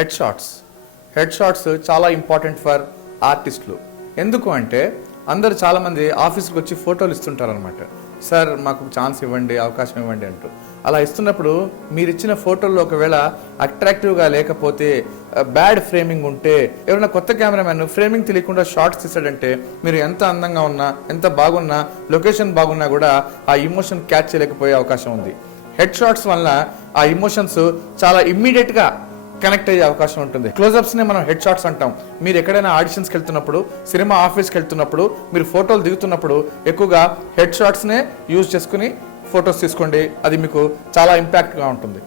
Head shots చాలా important for ఆర్టిస్టులు. ఎందుకు అంటే అందరు చాలామంది ఆఫీస్కి వచ్చి ఫోటోలు ఇస్తుంటారు అనమాట. సార్ మాకు ఛాన్స్ ఇవ్వండి, అవకాశం ఇవ్వండి అంటూ. అలా ఇస్తున్నప్పుడు మీరు ఇచ్చిన ఫోటోల్లో ఒకవేళ అట్రాక్టివ్గా లేకపోతే, బ్యాడ్ ఫ్రేమింగ్ ఉంటే, ఎవరైనా కొత్త కెమెరామెన్ ఫ్రేమింగ్ తెలియకుండా షార్ట్స్ తీసాడంటే మీరు ఎంత అందంగా ఉన్నా, ఎంత బాగున్నా, లొకేషన్ బాగున్నా కూడా ఆ ఇమోషన్ క్యాచ్ చేయలేకపోయే అవకాశం ఉంది. హెడ్ షాట్స్ వల్ల ఆ ఇమోషన్స్ చాలా ఇమ్మీడియట్గా కనెక్ట్ అయ్యే అవకాశం ఉంటుంది. క్లోజప్స్నే మనం హెడ్ షాట్స్ అంటాం. మీరు ఎక్కడైనా ఆడిషన్స్కి వెళ్తున్నప్పుడు, సినిమా ఆఫీస్కి వెళ్తున్నప్పుడు, మీరు ఫోటోలు దిగుతున్నప్పుడు ఎక్కువగా హెడ్ షాట్స్నే యూజ్ చేసుకుని ఫొటోస్ తీసుకోండి. అది మీకు చాలా ఇంపాక్ట్గా ఉంటుంది.